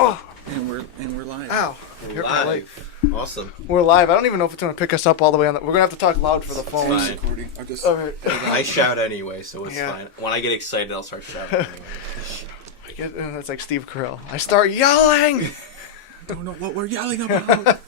Oh, And we're live. ow. We're Hurt my leg. live. Awesome. We're live. I don't even know if it's going to pick us up all the way on the... We're going to have to talk loud for the phone. Fine. Recording. I just All right. I shout anyway, so it's Yeah. fine. When I get excited, I'll start shouting anyway. That's like Steve Carell. I start yelling! don't know what we're yelling about.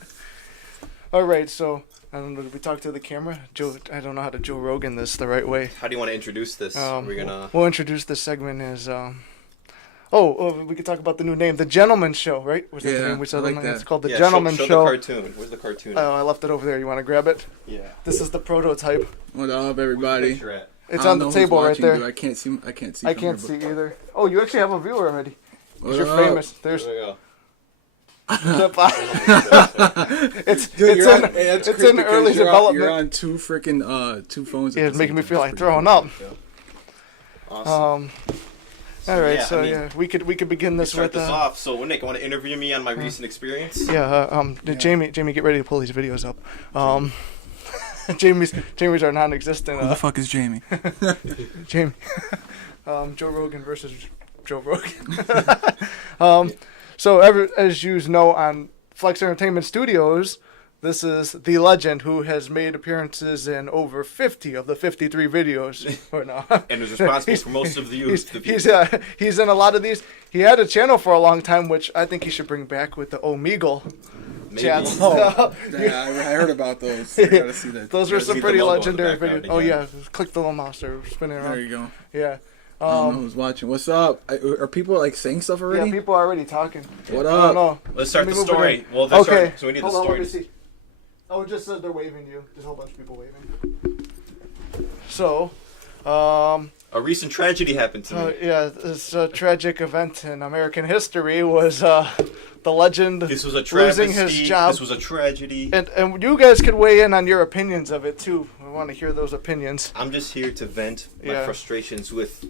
All right, so... I don't know. Did we talk to the camera? Joe, I don't know how to Joe Rogan this the right way. How do you want to introduce this? We're gonna. We'll introduce this segment as... we could talk about the new name, The Gentleman Show, right? Was that the Yeah, name we said? I like that. It's called The Yeah, Gentleman show Show. the cartoon. Where's the cartoon? Oh, I left it over there. You want to grab it? Yeah. This is the prototype. What up, everybody? Picture it. It's I on don't the know who's table right watching, there. dude. I can't see. I can't see. I from can't here, see but- either. Oh, you actually have a viewer already. What You're up? famous. There's There we go. it's Dude, it's in early development. You're on two freaking two phones. Yeah, at it's the making same me time. feel like It's throwing pretty up. Awesome. All right, yeah, so I mean, yeah, we could begin this Start with this off. So, Nick, want to interview me on my recent experience? Jamie, get ready to pull these videos up. Jamie's our non-existent. Who the fuck is Jamie? Jamie. Joe Rogan versus Joe Rogan. So, as you know, on Flex Entertainment Studios, this is the legend who has made appearances in over 50 of the 53 videos. Or no. And is responsible for most of the youth. He's in a lot of these. He had a channel for a long time, which I think he should bring back with the Omegle Maybe. chats. Oh, yeah, I heard about those. I gotta see that. Those were There's some the pretty logo in the legendary background videos. Oh again. yeah, click the little mouse there, spinning around. There you go. Yeah. I don't know who's watching. What's up? Are people like saying stuff Yeah, already? people are already talking. What I don't up? know. Let's start Let the me move it story. in. Well, that's Okay. right. So we need Hold the on, story. let me see. Oh, it just said they're waving you. Just a whole bunch of people waving. So, A recent tragedy happened to me. this tragic event in American history was the legend This was a losing travesty. his job. This was a tragedy. And you guys could weigh in on your opinions of it too. We want to hear those opinions. I'm just here to vent my Yeah. frustrations with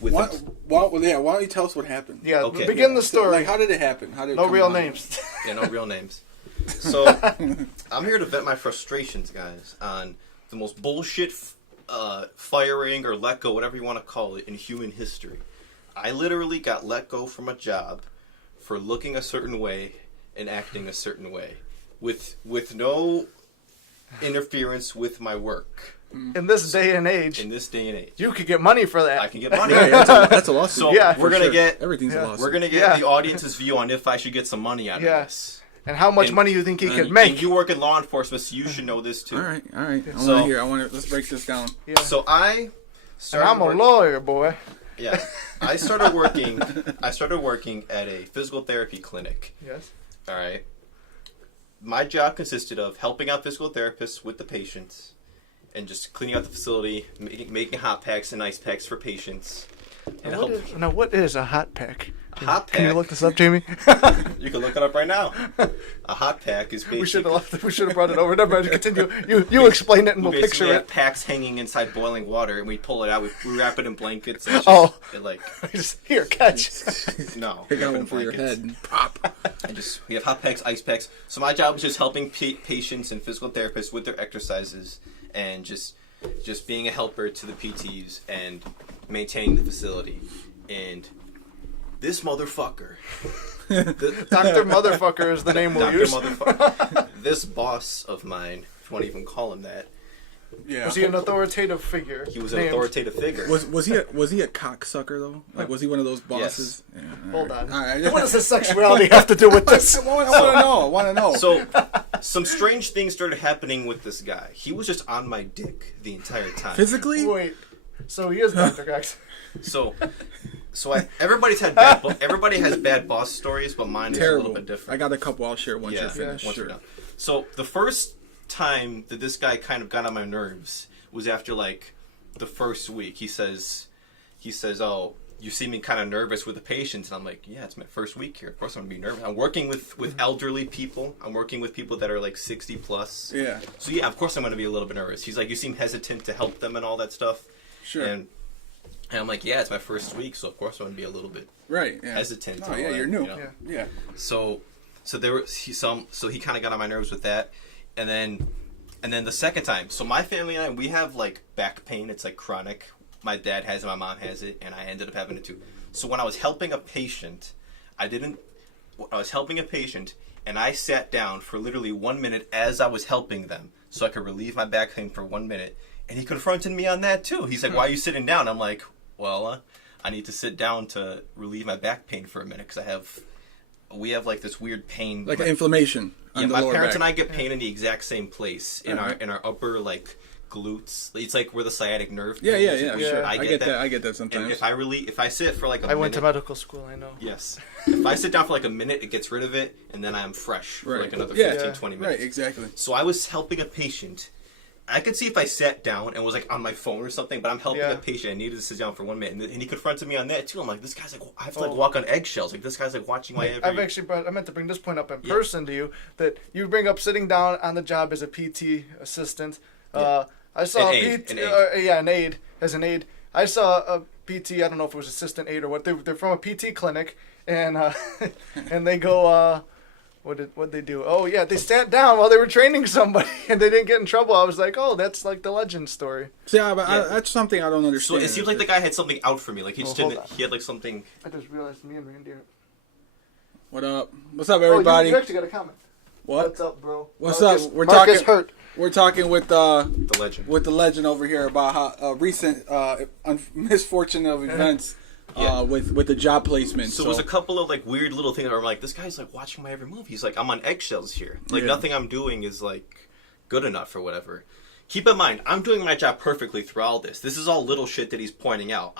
Why don't you tell us what happened? Yeah, Okay. begin the story. Like, how did it happen? How did it No come real on? names. Yeah, no real names. So, I'm here to vent my frustrations, guys, on the most bullshit firing or let go, whatever you want to call it, in human history. I literally got let go from a job for looking a certain way and acting a certain way, with no interference with my work. In this day and age, In this day and age, you could get money for that. I can get money. Yeah, that's a lawsuit. So Yeah. we're gonna Sure. get Everything's Yeah. a lawsuit. we're gonna get Yeah. the audience's view on if I should get some money out Yeah. of this. And how much And- money you think he could And make? you work in law enforcement, so you should know this too. All right. I So- want to hear. Let's break this down. Yeah. So I And started. I'm a lawyer, boy. Yeah, I started working. I started working at a physical therapy clinic. Yes. All right. My job consisted of helping out physical therapists with the patients, and just cleaning out the facility, making hot packs and ice packs for patients. And Now, what is a hot pack? A hot Can you pack? look this up, Jamie? You can look it up right now. A hot pack is basically. We should have left. We should have brought it over. Never mind. Continue. You explain it and We we'll basically picture have it. packs hanging inside boiling water, and we pull it out. We wrap it in blankets. And it like Just here, catch. no. I wrap got it one in for your blankets. head. And pop. And we have hot packs, ice packs. So my job was just helping patients and physical therapists with their exercises, and just being a helper to the PTs and maintaining the facility. And this motherfucker, Dr. Motherfucker is the name we'll Dr. use. Motherfucker, this boss of mine, if you want to even call him that, Yeah. Was he an authoritative figure? he was an named- authoritative figure. Was he a cocksucker though? Like, was he one of those bosses? Yeah, all Hold right. on. All right. What does his sexuality have to do with this? I want to know. So, some strange things started happening with this guy. He was just on my dick the entire time. Physically? Wait. So he is Dr. Cox. So everybody has bad boss stories, but mine is a Terrible. little bit different. I got a couple. I'll share once Yeah, you're finished. once Sure. we're done. So the first time that this guy kind of got on my nerves was after like the first week. He says, "Oh, you see me kind of nervous with the patients," and I'm like, "Yeah, it's my first week here. Of course I'm gonna be nervous. I'm working with elderly people. I'm working with people that are like 60 plus. Yeah. So yeah, of course I'm gonna be a little bit nervous." He's like, "You seem hesitant to help them and all that stuff." Sure. And I'm like, "Yeah, it's my first week, so of course I'm gonna be a little bit." Right. Yeah. hesitant Oh and all yeah, that, you're new. you know? Yeah. So he kind of got on my nerves with that, and then the second time. So my family and I, we have like back pain. It's like chronic. My dad has it, my mom has it, and I ended up having it too. So when I was helping a patient, I didn't I was helping a patient, and I sat down for literally 1 minute as I was helping them, so I could relieve my back pain for 1 minute. And he confronted me on that too. He's like, "Why are you sitting down?" I'm like, "Well, I need to sit down to relieve my back pain for a minute because we have like this weird pain, Like inflammation. Yeah, on the my lower parents back. and I get pain in the exact same place in Uh-huh. our upper like glutes. It's like where the sciatic nerve. Yeah, thing yeah, is. yeah. Yeah. Sure. I I get get that. that. I get that And sometimes. if I sit for like a I minute, went to medical school. I know. yes. If I sit down for like a minute, it gets rid of it, and then I'm fresh for Right. like another Yeah. 15, Yeah. 20 minutes. Right. Exactly. So I was helping a patient. I could see if I sat down and was like on my phone or something, but I'm helping Yeah. a patient. I needed to sit down for 1 minute, and he confronted me on that too. I'm like, this guy's like, I have to like Oh. walk on eggshells. Like this guy's like watching my every. I've actually I meant to bring this point up in Yeah. person to you, that you bring up sitting down on the job as a PT assistant. Yeah. I saw An a aide, PT, an aide. as an aide. I saw a PT. I don't know if it was assistant aide or what. They're from a PT clinic, and and they go. What they do? Oh yeah, they sat down while they were training somebody, and they didn't get in trouble. I was like, oh, that's like the legend story. See, but Yeah. that's something I don't So understand. it seems like the guy had something out for me. Like he just hold didn't. on. He had like something. I just realized me and Randy. What up? What's up, Oh, everybody? you actually got a comment. What? What's up, bro? What's Marcus, up? We're Marcus talking- Hurt. We're talking with The legend. the legend over here about how recent misfortune of events Yeah. with the job placement. So it was a couple of like weird little things where I'm like, this guy's like watching my every move. He's like, I'm on eggshells here. Like Yeah. nothing I'm doing is like good enough or whatever. Keep in mind, I'm doing my job perfectly through all this. This is all little shit that he's pointing out.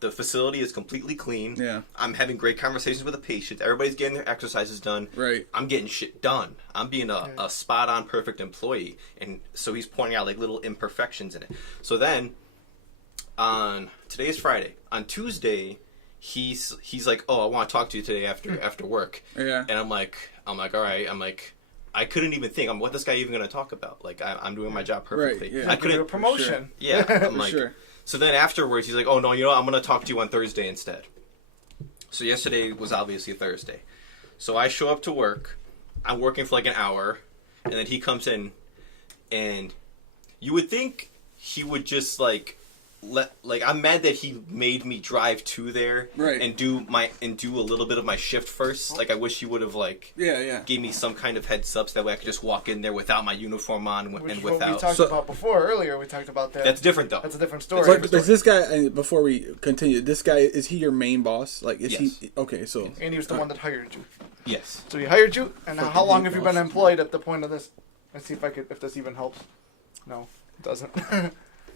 The facility is completely clean. Yeah. I'm having great conversations with the patients. Everybody's getting their exercises done. Right. I'm getting shit done. I'm being a spot on perfect employee. And so he's pointing out like little imperfections in it. So then today is Friday. On Tuesday, he's like, "Oh, I want to talk to you today after work." Yeah. And I'm like, all right. I'm like, I couldn't even think. What this guy even going to talk about? Like, I'm doing my job perfectly. yeah. I Give you a couldn't. promotion. Yeah. I'm For like, sure. so then afterwards, he's like, "Oh no, you know what? I'm going to talk to you on Thursday instead." So yesterday was obviously Thursday. So I show up to work. I'm working for like an hour, and then he comes in, and you would think he would just like I'm mad that he made me drive to there Right. and do a little bit of my shift first. Like I wish he would have like Yeah. gave me some kind of heads up so that way I could just walk in there without my uniform on Which and is what we without. talked So- about before. Earlier, we talked about that. That's different though. That's a different story. But is this guy? Before we continue, this guy, is he your main boss? Like, is Yes. he? Okay, so And he was the one that hired you. Yes. So he hired you, and Fucking how long hate have you been boss. employed at the point of this? Let's see if this even helps. No, it doesn't.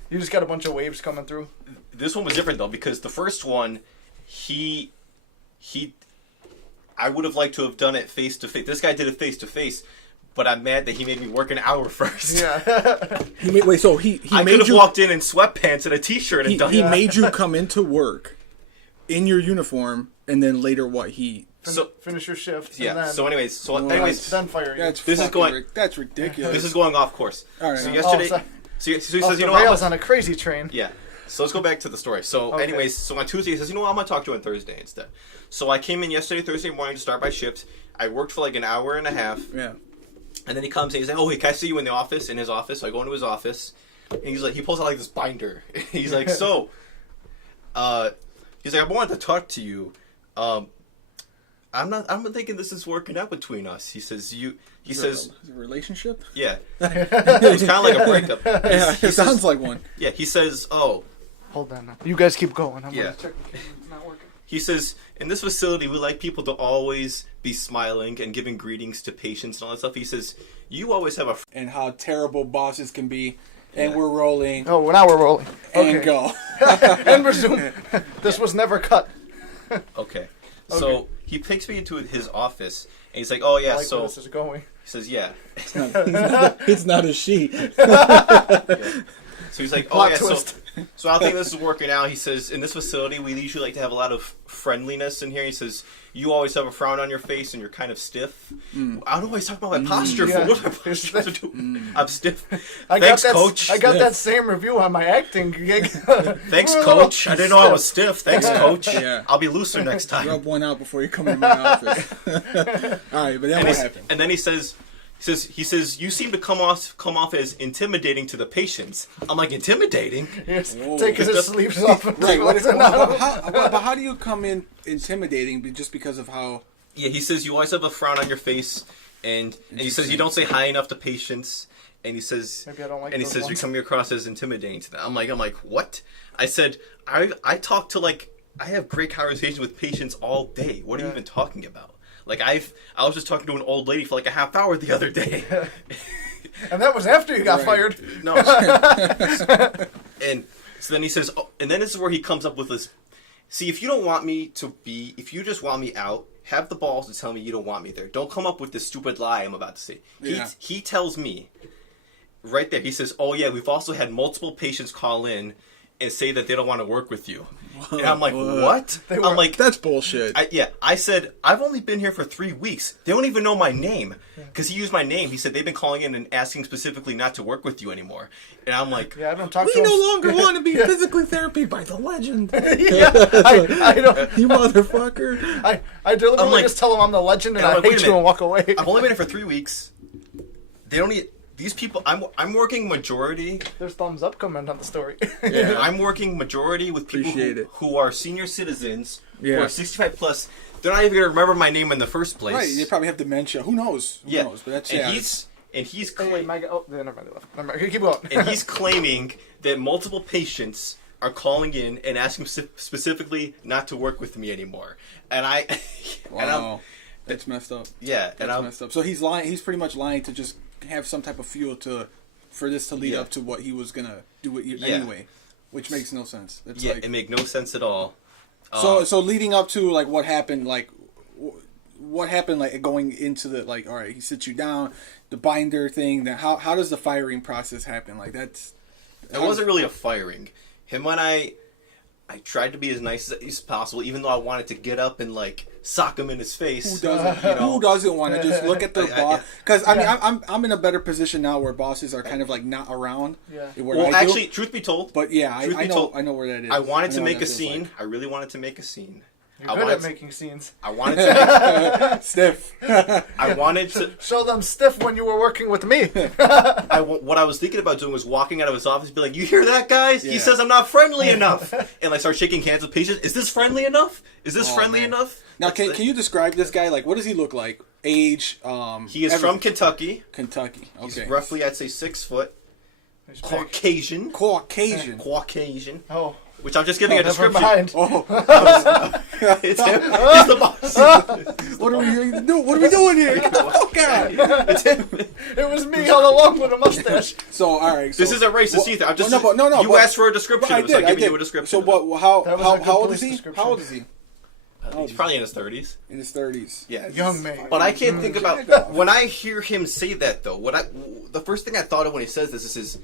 You just got a bunch of waves coming through. This one was different though because the first one, I would have liked to have done it face to face. This guy did it face to face, but I'm mad that he made me work an hour first. Yeah. he made, wait. So he I could made have you walked in sweatpants and a t-shirt and he, done he it. made you come into work in your uniform, and then later what he. So Finish your shift. yeah. And then, So anyways, Nice. then fire you. That's This is fucking going- That's ridiculous. this is going off course. All right. So Oh, yesterday, sorry. so he Off says, the you know, what, rails I'm on a crazy train. yeah. So let's go back to the story. So Okay. anyways, so on Tuesday he says, you know what, I'm gonna talk to you on Thursday instead. So I came in yesterday, Thursday morning to start my shift. I worked for like an hour and a half. Yeah. And then he comes and he's like, "Oh, hey, can I see you in the office?" In his office, so I go into his office, and he's like, he pulls out like this binder. He's like, "So, he's like, I wanted to talk to you. I'm thinking this is working out between us." He says, He says, Is it a relationship? "Yeah." It was kind of like a breakup. Yeah, He it says- sounds like one. Yeah, he says, "Oh." Hold on. Now. You guys keep going. I'm Yeah. gonna check the camera. It's not working. He says, "In this facility, we like people to always be smiling and giving greetings to patients and all that stuff." He says, "You always have a And how terrible bosses can be, and Yeah. we're rolling Oh, well, now we're rolling. and Okay. go. And resume. This was never cut. okay." Okay. So he takes me into his office and he's like, "Oh yeah, I like so." where this is going. He says, "Yeah." It's not a she. So he's like, "Oh Plot yeah, twist. so I think this is working out." He says, "In this facility, we usually like to have a lot of friendliness in here." He says, "You always have a frown on your face and you're kind of stiff." I don't know why he's talking about my posture. Yeah. For what am I posture to do? I'm stiff. I Thanks, got that, coach. I got that same review on my acting gig. Thanks, We're a little coach. I didn't know I was stiff. Thanks, coach. Yeah. I'll be looser next time. Rub one out before you come into my office. All right, but then what happened? And then he says, "You seem to come off as intimidating to the patients." I'm like, "Intimidating?" Yes, Whoa. taking his Just- sleeves off. Right. What's it now? But how do you come in intimidating just because of how Yeah, he says you always have a frown on your face, and he says you don't say hi enough to patients, and he says Maybe I don't like and he those says you're ones. coming across as intimidating to them. I'm like, what? I said I talk to I have great conversations with patients all day. What are you even talking about? Like I was just talking to an old lady for like a half hour the other day. And that was after you got Right. fired. No. And so then he says, oh, and then this is where he comes up with this. See, if you just want me out, have the balls to tell me you don't want me there. Don't come up with this stupid lie I'm about to say. Yeah. He tells me, right there, he says, oh yeah, we've also had multiple patients call in and say that they don't want to work with you. And I'm like, what? They I'm were- like, That's bullshit. I said, I've only been here for 3 weeks. They don't even know my name. Because he used my name. He said they've been calling in and asking specifically not to work with you anymore. And I'm like, Yeah, I don't talk We to him. no longer want to be physically therapy by the legend. Yeah, I don't. You motherfucker. I deliberately I'm like- just tell him I'm the legend and And I I'm like, hate wait a you minute. and walk away. I've only been here for 3 weeks. They don't need... These people... I'm working majority... There's thumbs up comment on the story. Yeah. I'm working majority with people Appreciate it. who are senior citizens, who Yeah. are 65 plus. They're not even going to remember my name in the first place. Right, they probably have dementia. Who knows? Who Yeah. knows? But that's and yeah. he's... And he's... Hey, Cla- Mega. Oh, never mind. They left. Never mind. Keep going. and he's claiming that multiple patients are calling in and asking specifically not to work with me anymore. And I... And I'm, Wow. That's messed up. yeah, and That's I'm... messed up. So he's lying. He's pretty much lying to just have some type of fuel for this to lead Yeah. up to what he was gonna do Yeah. anyway, which makes no sense. It's Yeah, like, it make no sense at all. so leading up to like what happened, like what happened, like going into the like, all right, he sits you down, the binder thing. That how does the firing process happen? Like that's It wasn't really a firing. Him and I tried to be as nice as possible, even though I wanted to get up and like sock him in his face. Who doesn't? Who doesn't want to just look at their boss? Because I mean, I'm in a better position now where bosses are kind of like not around. Yeah. Where Well, I do. actually, truth be told, But yeah, truth I be know told, I know where that is. I wanted to know make what a that feels scene. like. I really wanted to make a scene. You're I good wanted at to- making scenes. I wanted to. Stiff. I wanted to. Show them stiff when you were working with me. What I was thinking about doing was walking out of his office, and be like, "You hear that, guys? Yeah. He says I'm not friendly enough," and like start shaking hands with patients. Is this friendly enough? Is this Oh, friendly man. enough? Now, That's can the- you describe this guy? Like, what does he look like? Age? He is from Kentucky. Kentucky. He's Okay. roughly, I'd say, 6 foot. He's big. Caucasian. Caucasian. Caucasian. Oh, Which I'm just giving a never description. mind. Oh, It's him. He's the boss. what are we doing? What are we doing here? Get the fuck out! It's him. It was me all along with a mustache. So, all right. So, This is a racist either. I'm just. No. You but- asked for a description. I of it, so did. I'm I giving did. you a description. So, of it. what? How? That was a good How old police is he? description. How old is he? He's probably in his 30s. In his 30s. Yeah. Young man. But I can't think Jack about off. when I hear him say that though. The first thing I thought of when he says this is,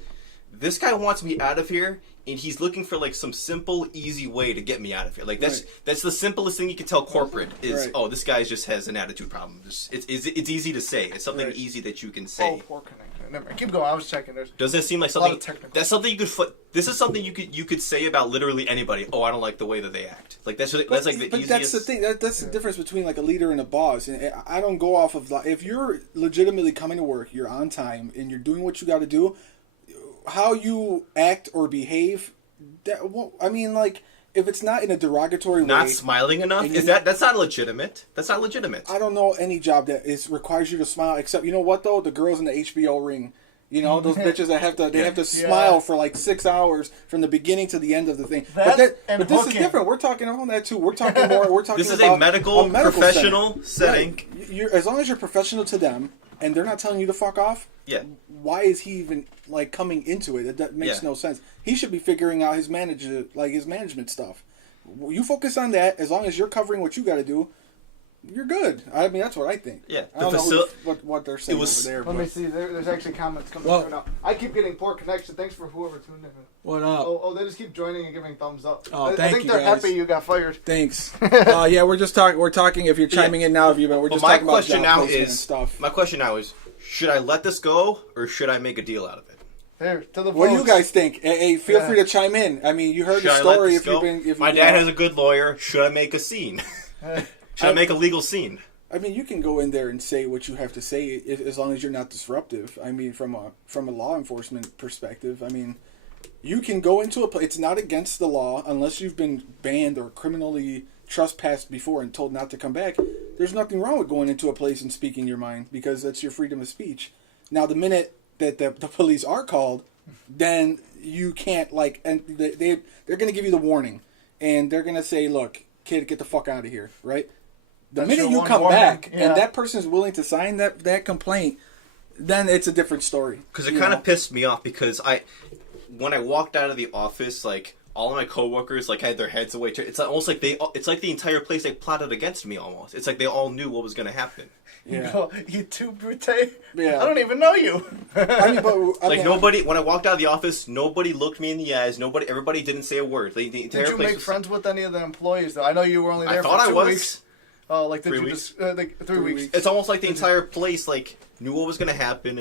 this guy wants me out of here, and he's looking for like some simple, easy way to get me out of here. Like that's the simplest thing you can tell corporate is, Right. oh, this guy just has an attitude problem. It's easy to say. It's something Right. easy that you can Oh, say. poor connection. Never mind. Keep going. I was checking. There's Doesn't it seem like a lot something? of technical. That's something you could. This is something you could say about literally anybody. Oh, I don't like the way that they act. Like that's like the but easiest. that's the thing. That's the difference between like a leader and a boss. And I don't go off of like, if you're legitimately coming to work, you're on time, and you're doing what you got to do. How you act or behave, that won't, I mean, like if it's not in a derogatory Not way. smiling enough. And Is you're that's not legitimate? That's not legitimate. I don't know any job that requires you to smile. Except you know what though, the girls in the HBO ring. You know those bitches that have to have to smile for like 6 hours from the beginning to the end of the thing. That and but this is hooking. different. We're talking about that too. We're talking more. We're talking This is about a medical professional setting. Right. As long as you're professional to them and they're not telling you to fuck off. Yeah. Why is he even like coming into it? That makes Yeah. no sense. He should be figuring out his management stuff. You focus on that. As long as you're covering what you got to do, you're good. I mean, that's what I think. Yeah, I don't the know what they're saying was- over there. Let but- me see. There's actually comments coming Well- through now. I keep getting poor connection. Thanks for whoever tuned in. What up? Oh, they just keep joining and giving thumbs up. Oh, I thank think you, they're guys. happy you got fired. Thanks. Yeah, we're just talking. We're talking. If you're chiming in now, we're But just my talking about question job now placement and is stuff. my question now is, should I let this go or should I make a deal out of it? There, to the What do you votes. guys think? Hey, feel Yeah. free to chime in. I mean, you heard Should the I let story. this If go? you've been, if My you dad know. has a good lawyer. Should I make a scene? Should I make a legal scene? I mean, you can go in there and say what you have to say, as long as you're not disruptive. I mean, from a law enforcement perspective, I mean, you can go into a place. It's not against the law unless you've been banned or criminally trespassed before and told not to come back. there's nothing wrong with going into a place and speaking your mind because that's your freedom of speech. Now, the minute that the police are called, then you can't and they're going to give you the warning, and they're going to say, "Look, kid, get the fuck out of here!" Right? The That's minute your you one come warning. back Yeah. and that person is willing to sign that complaint, then it's a different story. Because it kind of pissed me off because when I walked out of the office, like all of my coworkers like had their heads away. It's almost like it's like the entire place they plotted against me. Almost, it's like they all knew what was going to happen. Yeah. You too, Brute. Yeah. I don't even know you. I mean, Nobody. When I walked out of the office, nobody looked me in the eyes. Everybody didn't say a word. The entire Did you place make was- friends with any of the employees, though? I know you were only there I thought for I 2 was. weeks. Oh, like, did 3 you weeks? just... like, 3 weeks. It's almost like the entire place knew what was going to happen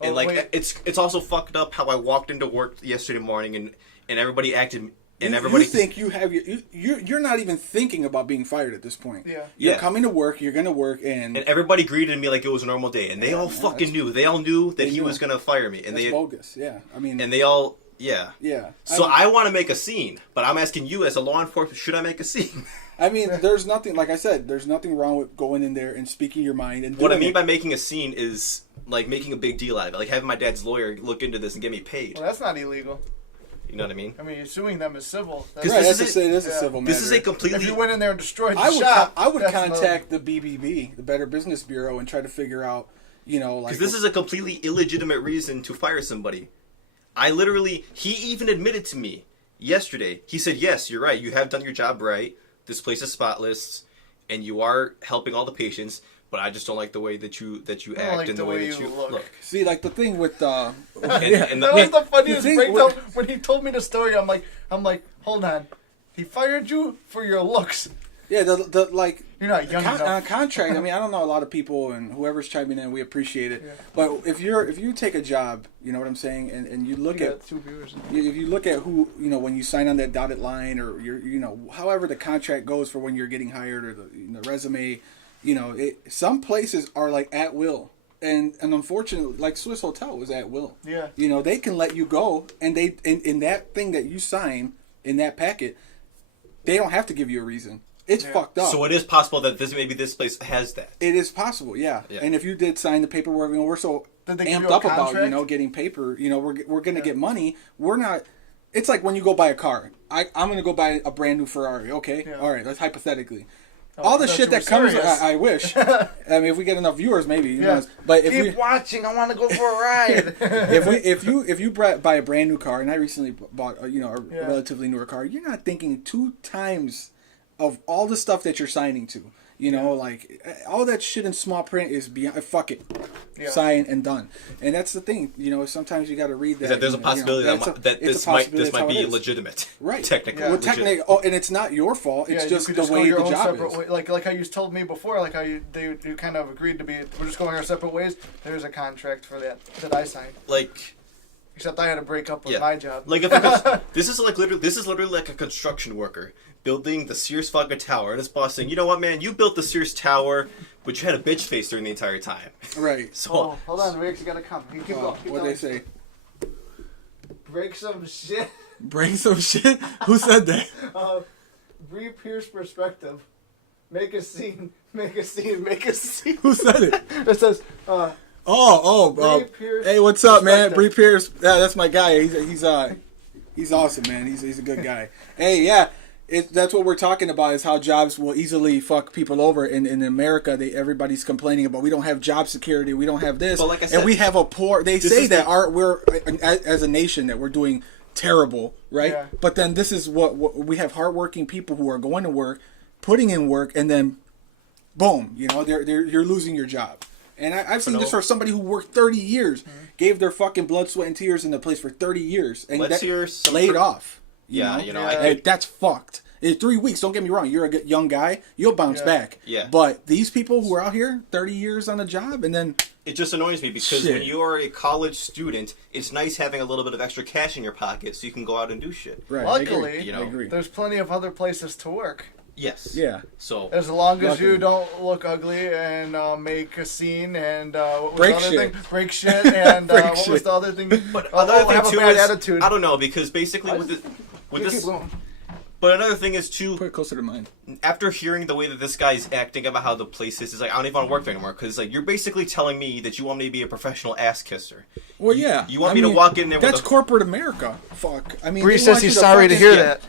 wait. it's also fucked up how I walked into work yesterday morning and everybody acted and everybody you think you have you're not even thinking about being fired at this point. Yeah. You're Yeah. coming to work. You're gonna work, and everybody greeted me like it was a normal day, and they all fucking knew. They all knew that he knew. was gonna fire me, and that's they bogus. Yeah, I mean, and they all yeah. yeah. So I want to make a scene, but I'm asking you as a law enforcement, should I make a scene? I mean, there's nothing. Like I said, there's nothing wrong with going in there and speaking your mind. And What I doing mean it. by making a scene is like making a big deal out of it, like having my dad's lawyer look into this and get me paid. Well, that's not illegal. You know what I mean? I mean, you're suing them as civil. That's, 'Cause Right, this that's is a, it is a yeah. civil matter. This is a if completely. you went in there and destroyed the I would shop, I would that's contact the BBB, the Better Business Bureau, and try to figure out, Because this is a completely illegitimate reason to fire somebody. He even admitted to me yesterday. He said, yes, you're right. You have done your job right. This place is spotless, and you are helping all the patients, but I just don't like the way that you act like and the the way way that you you look. look. See, like the thing with And That was the funniest The thing breakdown. with- When he told me the story, I'm like, hold on. He fired you for your looks. yeah, the like You're not young enough. contract. I mean, I don't know a lot of people, and whoever's chiming in, we appreciate it. Yeah. But if you take a job, you know what I'm saying, and you look You at got 2 viewers. if you look at who when you sign on that dotted line, or you're however the contract goes for when you're getting hired, or the resume, some places are like at will, and unfortunately, like Swiss Hotel was at will. Yeah. They can let you go, and they in that thing that you sign in that packet, they don't have to give you a reason. It's Yeah. fucked up. So it is possible that maybe this place has that. It is possible, yeah. Yeah. And if you did sign the paperwork, we're so Did they give amped you a up about contract? getting paper. We're gonna get money. We're not. It's like when you go buy a car. I'm gonna go buy a brand new Ferrari. Okay, Yeah. all right. That's hypothetically. Oh, All the I thought shit you that were comes. serious. I wish. I mean, if we get enough viewers, maybe. You Yeah. know, but if Keep watching. I want to go for a ride. if you buy a brand new car, and I recently bought a Yeah. relatively newer car, you're not thinking 2 times of all the stuff that you're signing to. Like all that shit in small print is beyond. Fuck it, Yeah. sign and done. And that's the thing. Sometimes you got to read that. Is that there's a possibility that it's this a might possibility, this that's how might it be is. legitimate, Right. Technically, Yeah. Well, legit. technically, and it's not your fault. It's Yeah, just you the could go way your the own job separate is. way. Like how you told me before, like how you kind of agreed to be, we're just going our separate ways. There's a contract for that I signed. Like Except I had to break up with Yeah. my job. if this is literally like a construction worker building the Sears fucking tower, and his boss saying, you know what, man, you built the Sears tower, but you had a bitch face during the entire time. Right. So Oh, hold on, we actually gotta come. You keep going. Keep What going. they say? Break some shit. Bring some shit. Who said that? Bree Pierce perspective. Make a scene. Make a scene. Make a scene. Who said it? It says, Bree Pierce hey, what's up, man? perspective. Bree Pierce. Yeah, that's my guy. He's awesome, man. He's a good guy. Hey, yeah. That's what we're talking about, is how jobs will easily fuck people over. In America, everybody's complaining about we don't have job security, we don't have this, But like I said, and we have a poor. They say is that we're as a nation that we're doing terrible, right? Yeah. But then this is what we have: hardworking people who are going to work, putting in work, and then boom, you're losing your job. And I've seen this for somebody who worked 30 years, gave their fucking blood, sweat, and tears in the place for 30 years, and Let's hear some laid off. Yeah, Yeah. I That's fucked. In 3 weeks, don't get me wrong, you're a good young guy, you'll bounce Yeah. back. Yeah. But these people who are out here 30 years on the job, and then it just annoys me because Shit. when you are a college student, it's nice having a little bit of extra cash in your pocket so you can go out and do shit. right, I luckily, agree. You I know, agree. there's plenty of other places to work. Yes. Yeah. So As long as Luckily. you don't look ugly and make a scene and what was Break the other shit. thing? Break shit and Break what was shit. the other thing? But Oh, another thing have too a bad is attitude. I don't know because basically Why with is this with You this keep going. But another thing is too, Put it closer to mine. after hearing the way that this guy's acting about how the place is like, I don't even want to work there anymore, because like you're basically telling me that you want me to be a professional ass kisser. Well, yeah. You want me to walk in there with That's a- corporate America. Fuck. I mean, Bree they says want he's you sorry to fucking- hear Yeah. that.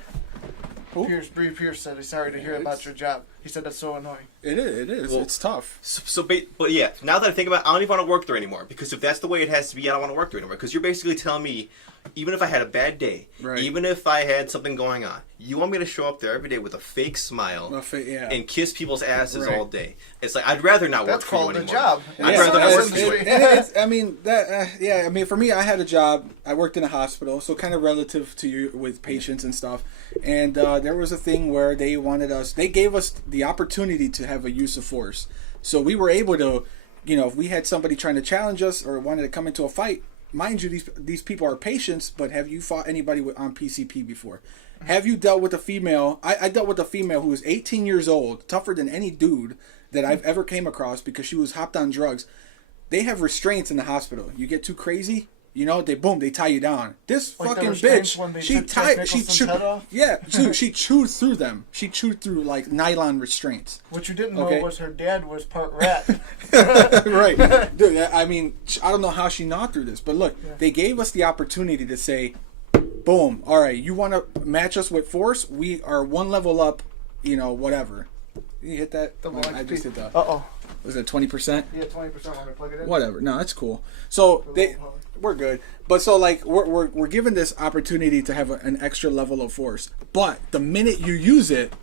Who? Bree Pierce said he's sorry to hear about your job. He said that's so annoying. It is. It is. Well, it's tough. But yeah, now that I think about it, I don't even want to work there anymore, because if that's the way it has to be, I don't want to work there anymore, because you're basically telling me, even if I had a bad day, Right. even if I had something going on, you want me to show up there every day with a fake smile Yeah. and kiss people's asses Right. all day. It's like, I'd rather not That's work for you called a anymore. job. I'd Yeah, rather not work for you. I mean that. Yeah, I mean for me, I had a job. I worked in a hospital, so kind of relative to you with patients and stuff. And there was a thing where they wanted us. They gave us the opportunity to have a use of force, so we were able to, you know, if we had somebody trying to challenge us or wanted to come into a fight. Mind you, these people are patients, but have you fought anybody on PCP before? Have you dealt with a female? I dealt with a female who was 18 years old, tougher than any dude that I've ever came across because she was hopped on drugs. They have restraints in the hospital. You get too crazy, you know, they tie you down. This Like the fucking restraints when they bitch, she took Jack tied, she Nicholson's chewed, head off? yeah, dude, she chewed through them. She chewed through like nylon restraints. What you didn't know Okay. was her dad was part rat. Right. Dude, I mean, I don't know how she gnawed through this, but look, they gave us the opportunity to say, boom, all right, you want to match us with force? We are one level up, you know, whatever. You hit that? Double I just hit that. Uh-oh. Was it 20%? Yeah, 20% when I plug it in. Whatever. No, that's cool. So we're good. But so like we're given this opportunity to have an extra level of force. But the minute you use it,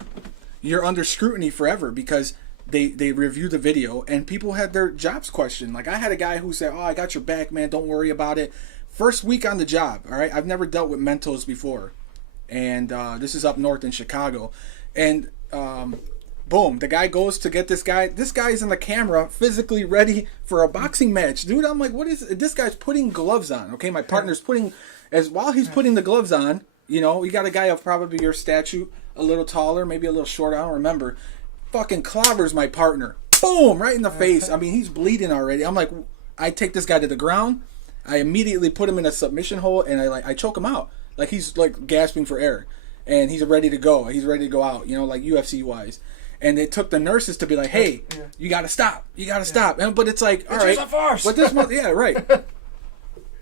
you're under scrutiny forever because they review the video and people had their jobs questioned. Like I had a guy who said, "Oh, I got your back, man. Don't worry about it." First week on the job, all right? I've never dealt with Mentos before. And this is up north in Chicago. And boom, the guy goes to get this guy. This guy's in the camera, physically ready for a boxing match. Dude, I'm like, what is this guy's putting gloves on, okay? My partner's putting, while he's putting the gloves on, you know, you got a guy of probably your stature, a little taller, maybe a little short, I don't remember. Fucking clobbers my partner. Boom, right in the face. I mean, he's bleeding already. I'm like, I take this guy to the ground. I immediately put him in a submission hold, and I choke him out. Like, he's, like, gasping for air. And he's ready to go. He's ready to go out, you know, like UFC-wise. And it took the nurses to be like, "Hey, you gotta stop. You gotta stop." But it's like, all right, a farce. but this, yeah, right.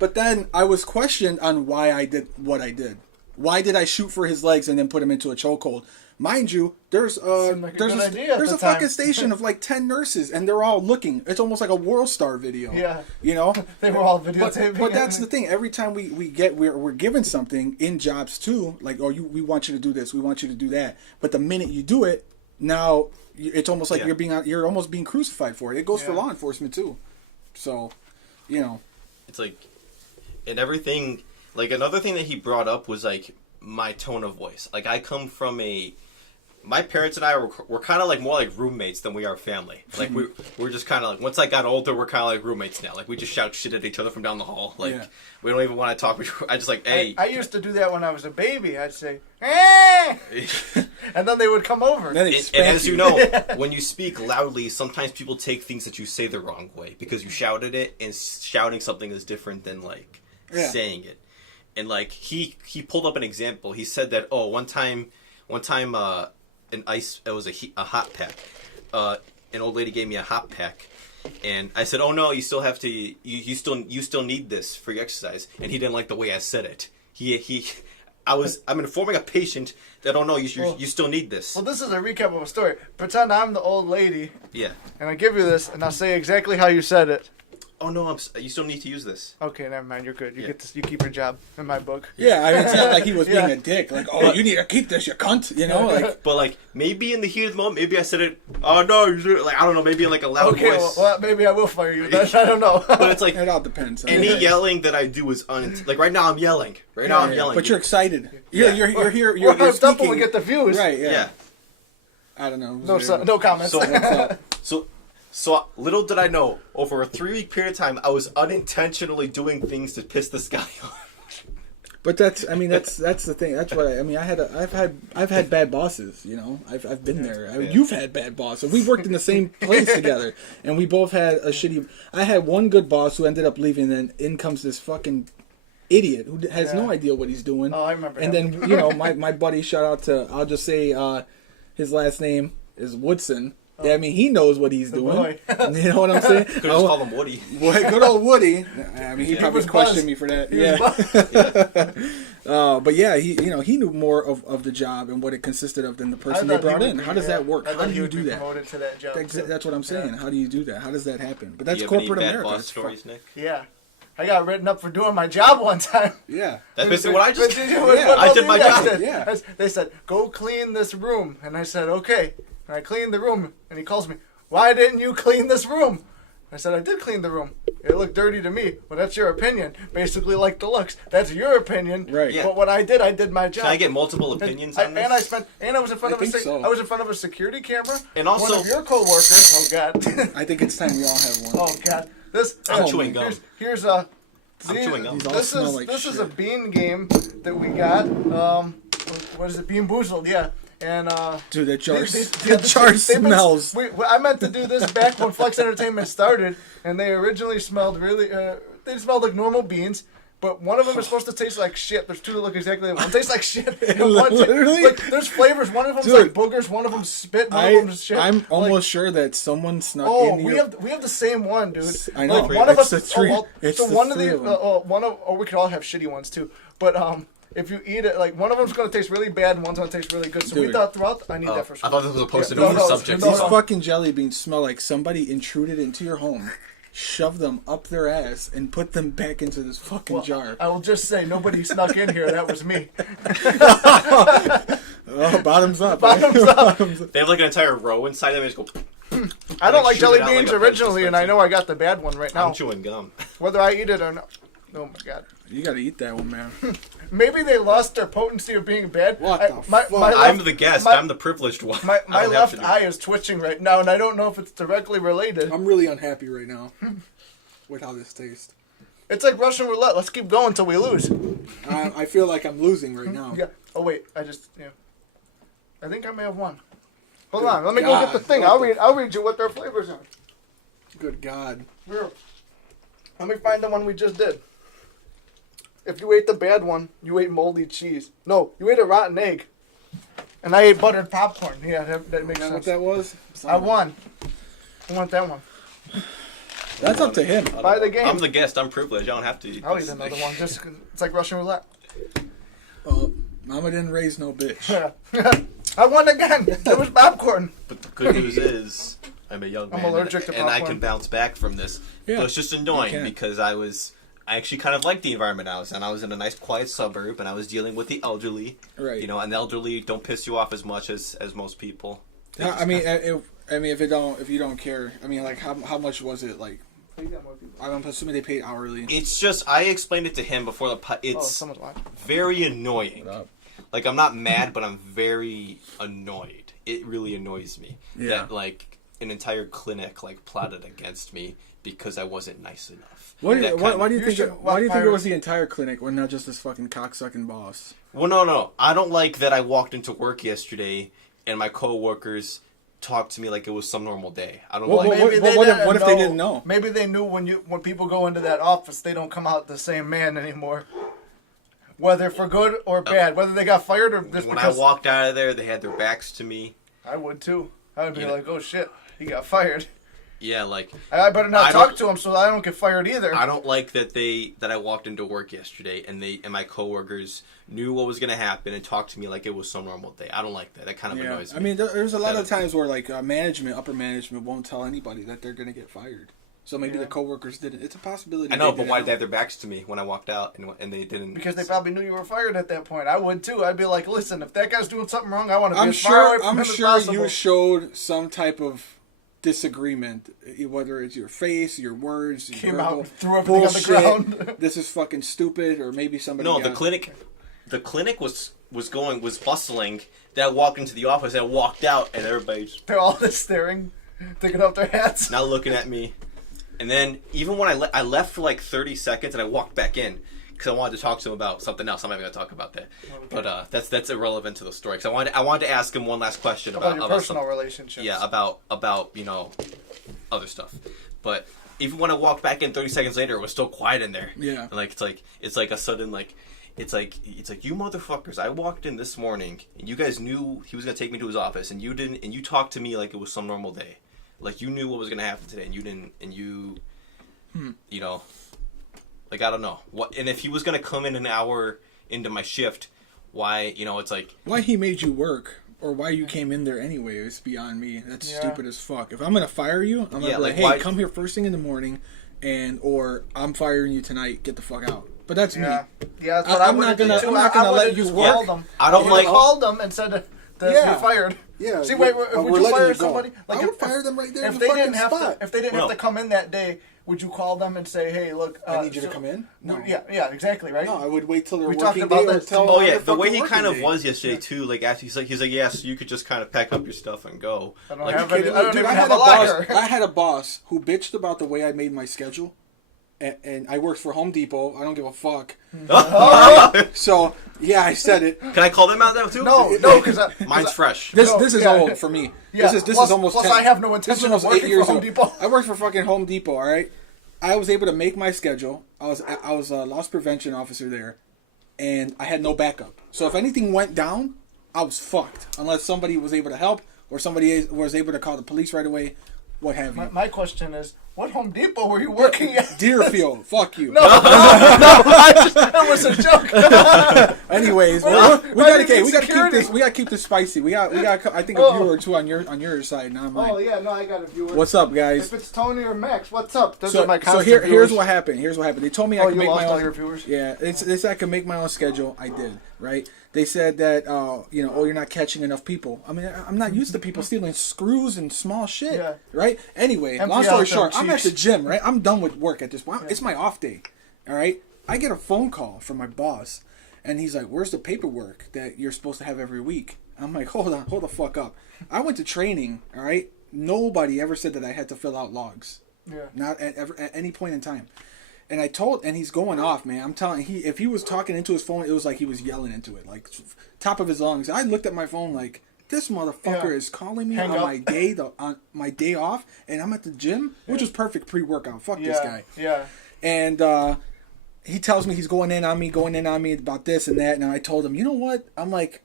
But then I was questioned on why I did what I did. Why did I shoot for his legs and then put him into a chokehold? Mind you, there's Seemed like a there's good a, idea at there's the a fucking time. station of like 10 nurses and they're all looking. It's almost like a World Star video. Yeah. You know? They were all videotaping. But that's the thing. Every time we're given something in jobs too, like, oh, we want you to do this, we want you to do that. But the minute you do it, now it's almost like you're almost being crucified for it. It goes for law enforcement too. So, you know, It's like, and everything, like another thing that he brought up was like my tone of voice. Like I come from my parents and I were kind of like more like roommates than we are family. Like we're just kind of like, once I got older, we're kind of like roommates now. Like we just shout shit at each other from down the hall. Like we don't even want to talk. I just like, hey. I used to do that when I was a baby. I'd say, "Eh!" and then they would come over. then they And spank as you know, when you speak loudly, sometimes people take things that you say the wrong way because you shouted it, and shouting something is different than like saying it. And like he pulled up an example. He said that one time, it was a hot pack. An old lady gave me a hot pack, and I said, "Oh no, you still have to. You still need this for your exercise." And he didn't like the way I said it. I'm informing a patient that, "Oh no, you still need this." Well, this is a recap of a story. Pretend I'm the old lady, Yeah. and I give you this, and I'll say exactly how you said it. Oh no, you still need to use this. Okay, never mind. You're good. You you keep your job in my book. Yeah, I mean, it's not like he was being a dick. Like, oh, you need to keep this, you cunt. You know, like. But like maybe in the heat of the moment, maybe I said it. Oh no, like I don't know, maybe in like a loud Okay, voice. well, maybe I will fire you. I don't know. But it's like It all depends. any yelling that I do is like right now I'm yelling. Right now I'm yelling. But you're excited. Yeah. You're here. We're You're hyped up when speaking. we get the views. Right. Yeah. Yeah. I don't know. No comments. So little did I know, over a 3-week period of time, I was unintentionally doing things to piss this guy off. But that's the thing. That's what I mean. I've had bad bosses. You know, I've been there. You've had bad bosses. We worked in the same place together, and we both had a shitty. I had one good boss who ended up leaving, and in comes this fucking idiot who has no Yeah. idea what he's doing. Oh, I remember And him. then, you know, my buddy, shout out to, I'll just say his last name is Woodson. Yeah, I mean, he knows what he's doing. boy. You know what I'm saying? Could just call him Woody. Good old Woody. I mean, he Yeah. probably He was questioned buzzed. me for that. He Yeah. was But yeah, he knew more of the job and what it consisted of than the person they thought he brought would in. be- How does that work? I How thought do he you would do be that? promoted to that job. too. That's what I'm saying. Yeah. How do you do that? How does that happen? But that's Do you have any corporate bad America. boss It's fu- stories, Nick? Yeah. I got written up for doing my job one time. Yeah. That's basically what I just did. Yeah, I did my job. Yeah. They said, go clean this room. And I said, okay. And I cleaned the room. And he calls me, why didn't you clean this room? I said, I did clean the room. It looked dirty to me. Well, that's your opinion. Basically like the looks. That's your opinion. Right. Yeah. But what I did my job. Can I get multiple opinions on this? And I was in front of I think so. I was in front of a security camera. And also- one of your coworkers. Oh God. I think it's time we all have one. Oh God. This. I'm oh, chewing gum. Here's a. I'm chewing gum. These all This smell is like this is shit. a bean game that we got. What is it? Bean Boozled, yeah. And Dude, that jar, yeah, that jar they've been- smells. I meant to do this back when Flex Entertainment started, and they originally smelled really. They smelled like normal beans. But one of them is supposed to taste like shit. There's two that look exactly like one tastes like shit. And one Literally? like there's flavors. One of them's Dude. like boogers. One of them's spit. One of them's shit. I'm Like, almost sure that someone snuck oh, in we here. have the same one, dude. I know. Like, one of It's us. the three- it's so the one of three the of them. we could all have shitty ones too. But if you eat it, like one of them's gonna taste really bad and one's gonna taste really good. So we Dude. thought throughout. I need Oh, that for. I thought this was supposed to be No, the no, subject. no, These no. fucking jelly beans smell like somebody intruded into your home, shoved them up their ass, and put them back into this fucking Well, jar. I will just say nobody snuck in here. That was me. Oh, bottoms up. Bottoms up. They have like an entire row inside them. And just go. I don't like shoot jelly it out like beans a originally, and I pencil. know I got the bad one right now. I'm chewing gum. Whether I eat it or not. Oh my God. You gotta eat that one, man. Maybe they lost their potency of being bad. What I- the my, fuck? my I'm left- the guest. my- I'm the privileged one. My I don't have left to do- eye is twitching right now, and I don't know if it's directly related. I'm really unhappy right now with how this tastes. It's like Russian roulette. Let's keep going until we lose. I feel like I'm losing right now. Yeah. Oh wait, I think I may have won. Hold Good on, let me go get the God, thing. what I'll read you what their flavors are. Good God. Here. Let me find the one we just did. If you ate the bad one, you ate moldy cheese. No, you ate a rotten egg. And I ate buttered popcorn. Yeah, that makes You know what sense. that was? I won. I want that one. That's up to him. Buy the game. I'm the guest. I'm privileged. I don't have to eat I'll this. eat another one. Just 'cause it's like Russian roulette. Mama didn't raise no bitch. I won again. It was popcorn. But the good news is, I'm a young I'm man, allergic to and I popcorn. can bounce back from this. Yeah, But it's just you annoying can. because I actually kind of liked the environment I was in. I was in a nice, quiet suburb, and I was dealing with the elderly. Right. You know, and the elderly don't piss you off as much as most people. They No, just- I mean, if you don't care, I mean, like, how much was it? Like, I'm assuming they paid hourly. it's just I explained it to him before Oh, it's someone's watching. very annoying. What up? Like, I'm not mad, but I'm very annoyed. It really annoys me Yeah. that like an entire clinic like plotted against me because I wasn't nice enough. Why do That you kind think? should- Why do you think it why- was the entire clinic, when not just this fucking cocksucking boss? Well, no. I don't like that I walked into work yesterday and my coworkers talked to me like it was some normal day. I don't Well, like. well, Maybe they what if- didn't what if they didn't know? Maybe they knew when people go into that office, they don't come out the same man anymore. Whether for good or bad, whether they got fired or just when because I walked out of there, they had their backs to me. I would too. I would be Yeah. like, oh shit, he got fired. Yeah, like I better not I talk don't- to him so I don't get fired either. I don't like that I walked into work yesterday and my coworkers knew what was gonna happen and talked to me like it was some normal day. I don't like that. That kind of Yeah, annoys me. I mean, there's a lot of That- times where like upper management won't tell anybody that they're gonna get fired. So maybe Yeah. the coworkers didn't. It's a possibility. I know, they but why did didn't they have their backs to me when I walked out and they didn't? because they probably knew you were fired at that point. I would too. I'd be like, listen, if that guy's doing something wrong, I want to be I'm as far away sure. from I'm him as sure possible. you showed some type of disagreement, whether it's your face, your words, Came verbal out and threw everything on the bullshit, ground. this is fucking stupid, or maybe somebody. No, got, the clinic was bustling. That I walked into the office and I walked out, and everybody's They're all just staring, taking off their hats. now looking at me. And then even when I left for like 30 seconds and I walked back in because I wanted to talk to him about something else. I'm not even gonna talk about that. Okay. But that's irrelevant to the story. Because I wanted to ask him one last question About your personal something. relationships. Yeah, about other stuff. But even when I walked back in 30 seconds later, it was still quiet in there. Yeah. And like it's like a sudden like. It's like you motherfuckers. I walked in this morning and you guys knew he was gonna take me to his office and you didn't, and you talked to me like it was some normal day, like you knew what was gonna happen today and you didn't, and you know, like I don't know what. And if he was gonna come in an hour into my shift, why, you know, it's like why he made you work or why you came in there anyway is beyond me. That's stupid as fuck. If I'm gonna fire you, I'm gonna be like, hey, why... come here first thing in the morning, or I'm firing you tonight. Get the fuck out. But that's me. Yeah, that's what I'm not gonna let you work. Them. I don't like called them and said that you're fired. Yeah. See, wait, would you fire somebody? Like, I would fire them right there if in the they fucking didn't have spot. if they didn't have to come in that day, would you call them and say, "Hey, look, I need you to come in"? No. Yeah, exactly, right? No, I would wait till they're We working talked about day or that tell oh them yeah, their the way he fucking kind of working was yesterday too. Like after he's like yes, you could just kind of pack up your stuff and go. I don't Like, have day. any, I don't Dude, even I have had a locker. I had a boss who bitched about the way I made my schedule. And I worked for Home Depot. I don't give a fuck. So, yeah, I said it. Can I call them out now too? No, because Mine's fresh. This is old for me. Yeah, This plus- is almost plus 10, I have no this is intention of almost 8 working years for Home old. Depot. I worked for fucking Home Depot, all right? I was able to make my schedule. I was a loss prevention officer there, and I had no backup. So if anything went down, I was fucked. Unless somebody was able to help or somebody was able to call the police right away, what have you. My question is, what Home Depot were you working at? Deerfield, fuck you. That was a joke. Anyways, we gotta keep this spicy. We got I think a viewer or two on your side, not mine. Oh yeah, no, I got a viewer. What's up, guys? If it's Tony or Max, what's up? Those So, are my so constant here's viewers. what happened. They told me I Oh, could you make lost my all own. your viewers? Yeah, they said I could make my own schedule. I did, right? They said that you're not catching enough people. I mean, I'm not used to people stealing screws and small shit, Yeah. right? Anyway, Empty long story out them short, I'm at cheeks. the gym, right? I'm done with work at this point. It's my off day, all right? I get a phone call from my boss, and he's like, "Where's the paperwork that you're supposed to have every week?" I'm like, hold the fuck up. I went to training, all right? Nobody ever said that I had to fill out logs. Yeah. Not at any point in time. And and he's going off, man. I'm telling if he was talking into his phone, it was like he was yelling into it, like top of his lungs. I looked at my phone like, this motherfucker is calling me Hang on up. my day off, and I'm at the gym, which was perfect pre-workout. Fuck this guy. Yeah. And he tells me he's going in on me about this and that, and I told him, you know what? I'm like,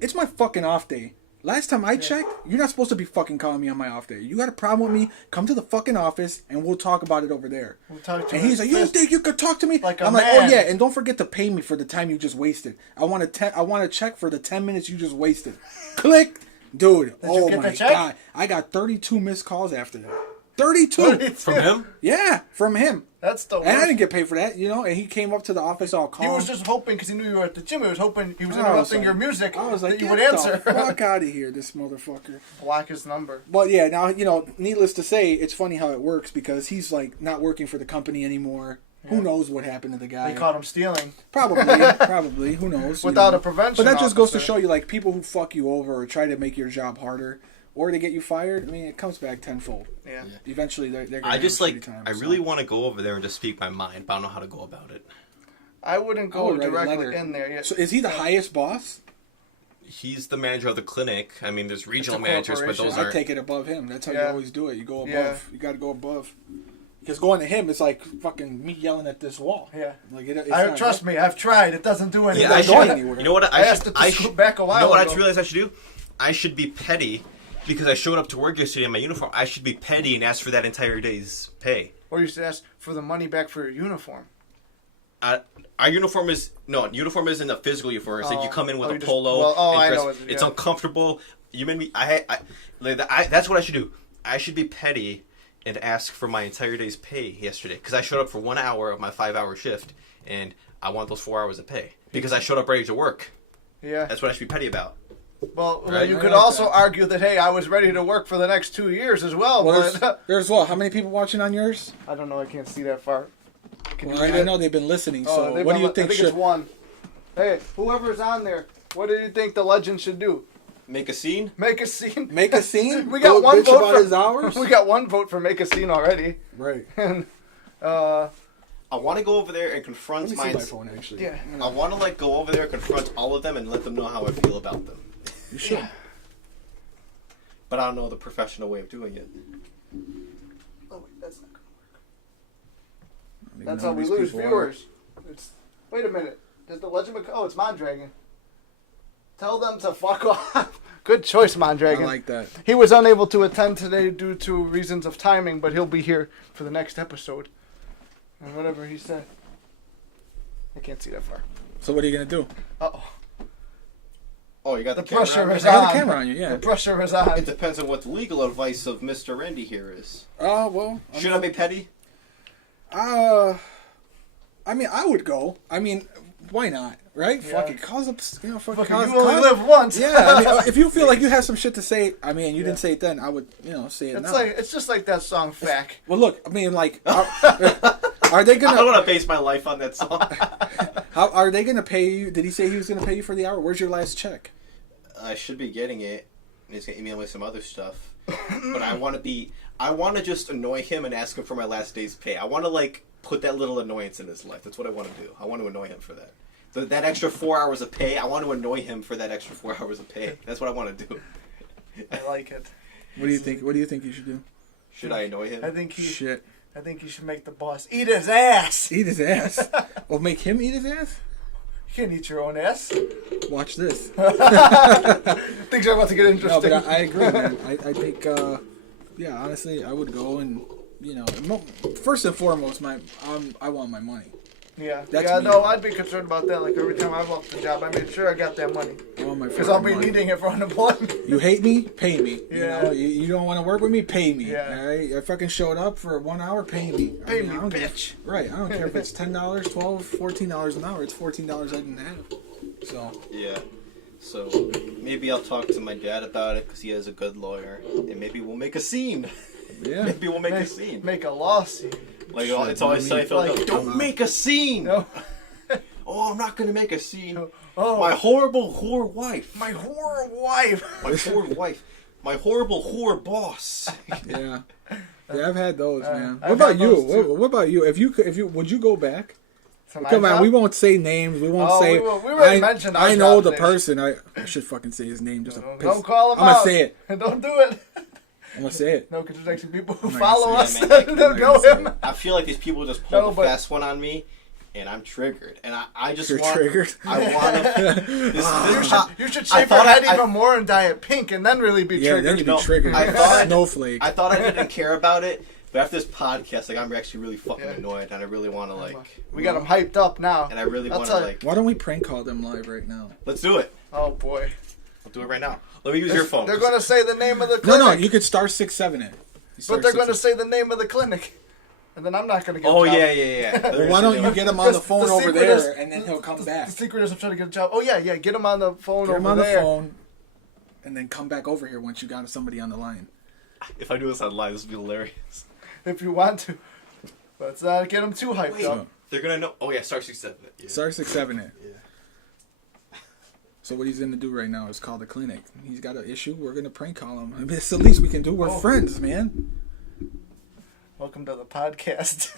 it's my fucking off day. Last time I checked, you're not supposed to be fucking calling me on my off day. You got a problem with me, come to the fucking office, and we'll talk about it over there. Talk And he's like, you don't think you could talk to me? Like a I'm like, oh man. yeah, and don't forget to pay me for the time you just wasted. I want to check for the 10 minutes you just wasted. Click. Dude, you get my the check? God. I got 32 missed calls after that. 32! From him? Yeah, from him. That's the And I worst. didn't get paid for that, and he came up to the office all calm. He was just hoping, because he knew you were at the gym, he was hoping he was I was interrupting like- your music I was like, that you get would the answer. fuck out of here, this motherfucker. Block his number. But yeah, now, needless to say, it's funny how it works because he's like not working for the company anymore. Who knows what happened to the guy? They caught him stealing. Probably. Who knows? Without a prevention But that just goes to officer. show you, like, people who fuck you over or try to make your job harder or they get you fired, I mean, it comes back tenfold. Yeah. Eventually, they're going to I have just a shitty like. time, I so. really want to go over there and just speak my mind, but I don't know how to go about it. I wouldn't I go would write a letter. directly in there. Yeah. So is he the highest boss? He's the manager of the clinic. I mean, there's regional a managers, but corporation. those I aren't. take it above him. That's how you Yeah. always do it. You go above. Yeah. You got to go above. Because going to him is like fucking me yelling at this wall. Yeah. Like it's Trust not, me, I've tried. It doesn't do anything. Yeah, I not going should. anywhere. You know what? I asked it to scoot back a while You know what I ago. just realized I should do? I should be petty because I showed up to work yesterday in my uniform. I should be petty and ask for that entire day's pay. Or you should ask for the money back for your uniform. Our uniform uniform isn't a physical uniform. It's like you come in with you a just- polo. well, and I dress. know It's yeah. uncomfortable. You made me. That's what I should do. I should be petty and ask for my entire day's pay yesterday because I showed up for 1 hour of my 5-hour shift and I want those 4 hours of pay because I showed up ready to work. Yeah. That's what I should be petty about. Well, Right? you I could like also that. argue that, hey, I was ready to work for the next 2 years as well. Well, But there's what? How many people watching on yours? I don't know. I can't see that far. Can you Well, read I it? know they've been listening. Oh, So they've what do been you think I think should? it's one. Hey, whoever's on there, what do you think the legend should do? Make a scene? Make a scene. Make a scene? We got Go one bitch vote about for his hours? We got one vote for make a scene already. Right. And I want to go over there and Let confront me see my phone actually. yeah. I want to go over there, confront all of them, and let them know how I feel about them. You should. But I don't know the professional way of doing it. Oh wait, that's not good. That's know how we these lose people are. viewers. Wait a minute. Did the Legend of... Oh, it's Mondragon. Tell them to fuck off. Good choice, Mondragon. I like that. He was unable to attend today due to reasons of timing, but he'll be here for the next episode. And whatever he said. I can't see that far. So what are you gonna do? Uh-oh. Oh, you got The the, camera pressure on me? is I got on. the camera on you. Yeah. The pressure is on. It depends on what the legal advice of Mr. Randy here is. Oh well. Should I be petty? I mean, I would go. I mean, why not? Right? Yeah. Fuck it. Cause up. You know, fucking Fucking cause. you only cause- live once. Yeah. I mean, if you feel like you have some shit to say, I mean, you Yeah. didn't say it then. I would, say it It's now. like it's just like that song Fack. Well, look. I mean, like, are they I don't gonna? want to base my life on that song. How are they gonna pay you? Did he say he was gonna pay you for the hour? Where's your last check? I should be getting it. He's gonna email me some other stuff. But I want to just annoy him and ask him for my last day's pay. I want to like put that little annoyance in his life. That's what I want to do. I want to annoy him for that. That extra 4 hours of pay. I want to annoy him for that extra 4 hours of pay. That's what I want to do. I like it. What do you think? What do you think you should do? Should I annoy him? I think he Shit. I think you should make the boss eat his ass. Eat his ass. Well, make him eat his ass. You can eat your own ass. Watch this. Things are about to get No, interesting. but I agree, man. I think, yeah, honestly, I would go and, first and foremost, I want my money. yeah, That's yeah. me. No, I'd be concerned about that. Like every time I left the job, I made sure I got that money I want my because I'll be fucking money. needing it for unemployment. You hate me? Pay me. Yeah. You don't want to work with me? Pay me. Yeah. All right? I fucking showed up for 1 hour? Pay me. Pay me, I don't give a- bitch. Right. I don't care if it's $10, $12, $14 an hour. It's $14 I didn't have. So, Yeah. So maybe I'll talk to my dad about it because he has a good lawyer, and maybe we'll make a scene. yeah. Maybe we'll make a scene. Make a lawsuit. Like Shit, it's always I mean, Seinfeld. like, Don't make a scene. No. Oh, I'm not gonna make a scene. Oh, My horrible whore wife. my whore wife. My whore wife. My horrible whore boss. Yeah. Yeah, I've had those, man. What I've about had you? those, too. What about you? If you would you go back? To my Come on, job? we won't say names. We won't Oh, say. we already mentioned our I know job the names. person. I should fucking say his name. Just to Don't, piss. don't call him I'm out. gonna say it. Don't do it. I'm gonna say it. No, because there's actually people who I'm not gonna follow say us it, man. that I'm don't not know gonna say him. it. I feel like these people just pull No, the but- fast one on me, and I'm triggered. And I just You're want. triggered. I want to. You should I shave thought your head I- even more and dye it pink, and then really be Yeah, triggered. then you know, be triggered. I thought- Snowflake. I thought I didn't care about it, but after this podcast, like I'm actually really fucking Yeah. annoyed, and I really want to like. We got him hyped up now. And I really I'll want to tell you. like. Why don't we prank call them live right now? Let's do it. Oh boy. We'll do it right now. Let me use your phone. They're going to say the name of the No, clinic. no, you could star 6-7 it. But they're going to say the name of the clinic, and then I'm not going to get. Oh a job. yeah. Well, why don't you get him on the Because phone the over secret there, is- and then he'll come The back. secret is I'm trying to get a job. Oh yeah, get him on the phone Get over him on the there. phone, and then come back over here once you got somebody on the line. If I do this on live, this would be hilarious. If you want to. But let's not get him too hyped Wait. up. They're gonna know. Oh yeah, star 6-7. Yeah. Star 6-7 it. Yeah. So what he's gonna do right now is call the clinic. He's got an issue. We're gonna prank call him. I mean, it's the least we can do. We're Oh. friends, man. Welcome to the podcast.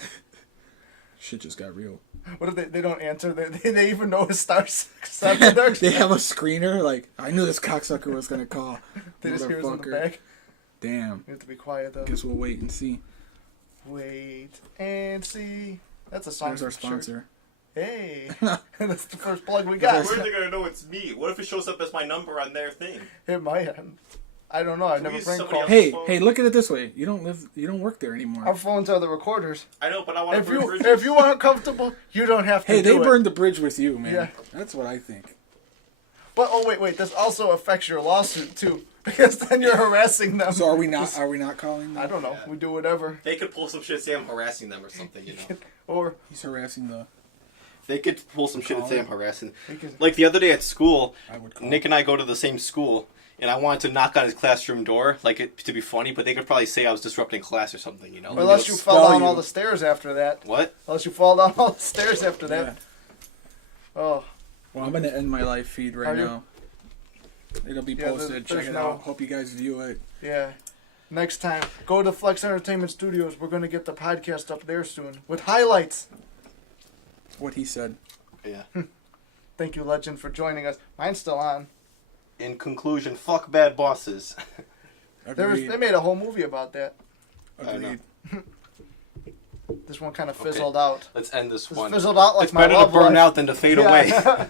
Shit just got real. What if they don't answer? They even know his star 6-7. They have a screener. Like, I knew this cocksucker was gonna call. They just hear us in the Motherfucker. back. Damn. You have to be quiet though. Guess we'll wait and see. Wait and see. That's a song. There's our for sure. sponsor. Hey, that's the first plug we That's got. Where are they gonna know it's me? What if it shows up as my number on their thing? It might. I don't know. I never use prank somebody call. else? Hey, look at it this way. You don't work there anymore. Our phones are the recorders. I know, but I want to burn bridges. If you aren't comfortable, you don't have to. Hey, they do it. burned the bridge with you, man. Yeah. That's what I think. But wait. This also affects your lawsuit too, because then you're harassing them. So are we not calling them? I don't know. We do whatever. They could pull some shit, say I'm harassing them or something, you know. Or He's harassing the. They could pull some shit and say I'm Call harassing. we could- Like the other day at school, I would call. Nick and I go to the same school, and I wanted to knock on his classroom door, like it to be funny, but they could probably say I was disrupting class or something, you know. unless you They'll fall spell down you. all the stairs after that. What? Unless you fall down all the stairs after that. Yeah. Oh, Well, I'm gonna end my live feed right Are you? now. It'll be Yeah, posted. there's Check it no- out. Hope you guys view it. yeah. Next time, go to Flex Entertainment Studios. We're going to get the podcast up there soon with highlights. What he said. Yeah. Thank you, Legend, for joining us. Mine's still on. In conclusion, fuck bad bosses. Agreed. They made a whole movie about that. I know. Agreed. This one kind of fizzled out. Let's end this This one. fizzled out like It's my better to love burn life. out than to fade Yeah. away.